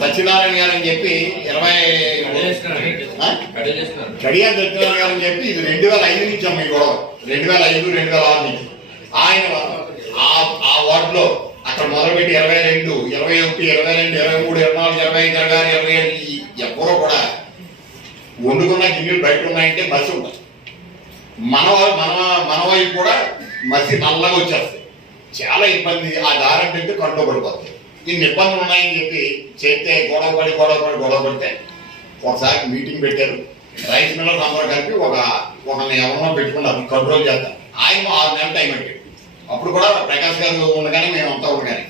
సత్యనారాయణ గారు అని చెప్పి ఇరవై? కడియాల సత్యనారాయణ గారు అని చెప్పి ఇది రెండు వేల ఐదు నుంచి అమ్మ ఈ గొడవ. రెండు వేల ఐదు రెండు వేల ఆరు నుంచి. ఆయన ఆ- ఆ వార్డులో అక్కడ మొదలుపెట్టి ఇరవై రెండు ఇరవై ఒకటి ఇరవై రెండు ఇరవై మూడు ఇరవై నాలుగు ఇరవై ఐదు ఇరవై ఆరు ఇరవై ఏడు ఎవరో కూడా వండుకున్న గిన్నెలు బయట ఉన్నాయంటే మసి ఉంటాయి. మన మన మన వైపు కూడా మసి నల్లగా వచ్చేస్తాయి. చాలా ఇబ్బంది. ఆ దారం పెట్టి కంట్లో పడిపోతాయి. ఇన్ని ఇబ్బందులు ఉన్నాయని చెప్పి చేస్తే గొడవ పడి గొడవ పడి గొడవ పడితే ఒకసారి మీటింగ్ పెట్టారు. రైస్ మిల్లర్ అందరూ కలిపి ఒక ఒకరిని ఎవరినో పెట్టుకున్నారు కంట్రోల్ చేస్తారు ఆయన ఆరు నెలల టైం పెట్టాడు అప్పుడు కూడా ప్రకాష్ గారు ఉండగానే మేము అంతా ఉండగానే.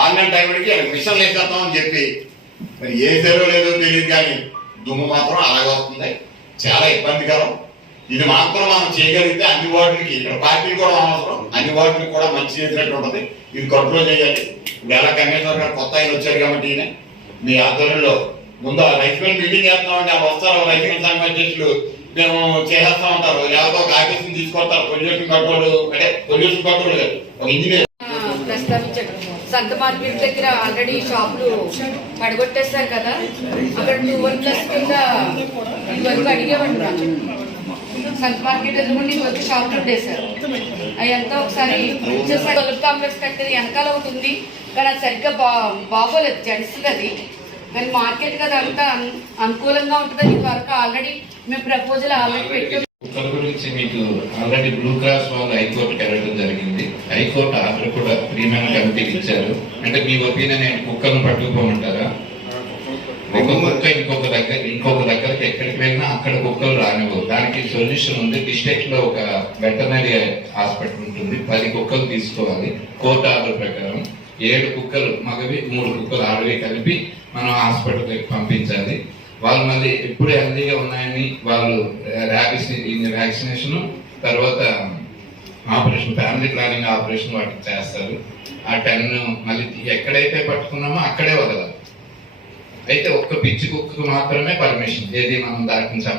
ఆరు నెలల టైం పెట్టి మిషన్ వేసేస్తామని చెప్పి మరి ఏ సెలవు లేదో తెలియదు కానీ దుమ్ము మాత్రం అలాగే వస్తుంది. చాలా ఇబ్బందికరం. ఇది మాత్రం మనం చేయగలిగితే అన్ని వార్డులకి ఇక్కడ పార్టీ కూడా అవసరం అన్ని వార్డులకు కూడా మంచి చేసినట్టు ఉంటుంది. ఇది కంట్రోల్ చేయాలి. ఇప్పుడు ఎలా కమిషనర్ గారు కొత్త ఆయన వచ్చారు కాబట్టి ఈయన. మీ ఆధ్వర్యంలో ముందు ఆ రైతు మీటింగ్ చేస్తామంటే ఆ వస్తారు రైతు సంఘం అధ్యక్షులు మేము చేస్తా ఉంటారు. లేకపోతే ఒక ఆఫీస్ని తీసుకొస్తారు. పొల్యూషన్ కంట్రోల్ అంటే పొల్యూషన్ కంట్రోల్ కాదు. ఒక ఇంజనీర్. సంత మార్కెట్ దగ్గర ఆల్రెడీ షాపులు పడగొట్టేస్తారు కదా. అక్కడ టూ వన్ ప్లస్ కింద ఇదివరకు అడిగేవాడు సంత మార్కెట్ ఎదురుకుండా ఇదివరకు షాపులు ఉండేశారు అదంతా ఒకసారి తొలుపు కాంప్లెక్స్ కట్టేది వెనకాల ఒకటి ఉంది కానీ అది సరిగ్గా బా బాగోలేదు జడిస్తుంది అది. కానీ మార్కెట్ కదా అంతా అన్- అనుకూలంగా ఉంటుందని ఇదివరకు ఆల్రెడీ మేము ప్రపోజల్ ఆల్రెడీ పెట్టాం. గురించి మీకు ఆల్రెడీ బ్లూ క్రాస్ వాళ్ళు హైకోర్టుకి వెళ్ళడం జరిగింది. హైకోర్టు ఆర్డర్ కూడా ప్రియమైన కమిటీకి ఇచ్చారు. అంటే మీ ఒపీనియన్ ఏంటి? కుక్కలను పట్టుకుపోమంటారా? ఒక కుక్క ఇంకొక దగ్గర ఇంకొక దగ్గరికి ఎక్కడికి వెళ్ళినా అక్కడ కుక్కలు రానివ్వవు. దానికి సొల్యూషన్ ఉంది డిస్ట్రిక్ట్లో ఒక వెటనరీ హాస్పిటల్ ఉంటుంది. పది కుక్కలు తీసుకోవాలి. కోర్టు ఆర్డర్ ప్రకారం ఏడు కుక్కలు మగవి మూడు కుక్కలు ఆడవి కలిపి మనం హాస్పిటల్కి పంపించాలి. వాళ్ళు మళ్ళీ ఎప్పుడు హెల్దీగా ఉన్నాయని వాళ్ళు ర్యాబిస్ వ్యాక్సినేషన్ తర్వాత ఆపరేషన్ ఫ్యామిలీ ప్లానింగ్ ఆపరేషన్ వాటికి చేస్తారు. ఆ టెన్ మళ్ళీ ఎక్కడైతే పట్టుకున్నామో అక్కడే వదలాలి. అయితే ఒక్క పిచ్చి కుక్కకు మాత్రమే పర్మిషన్ ఏది మనం దాటించాము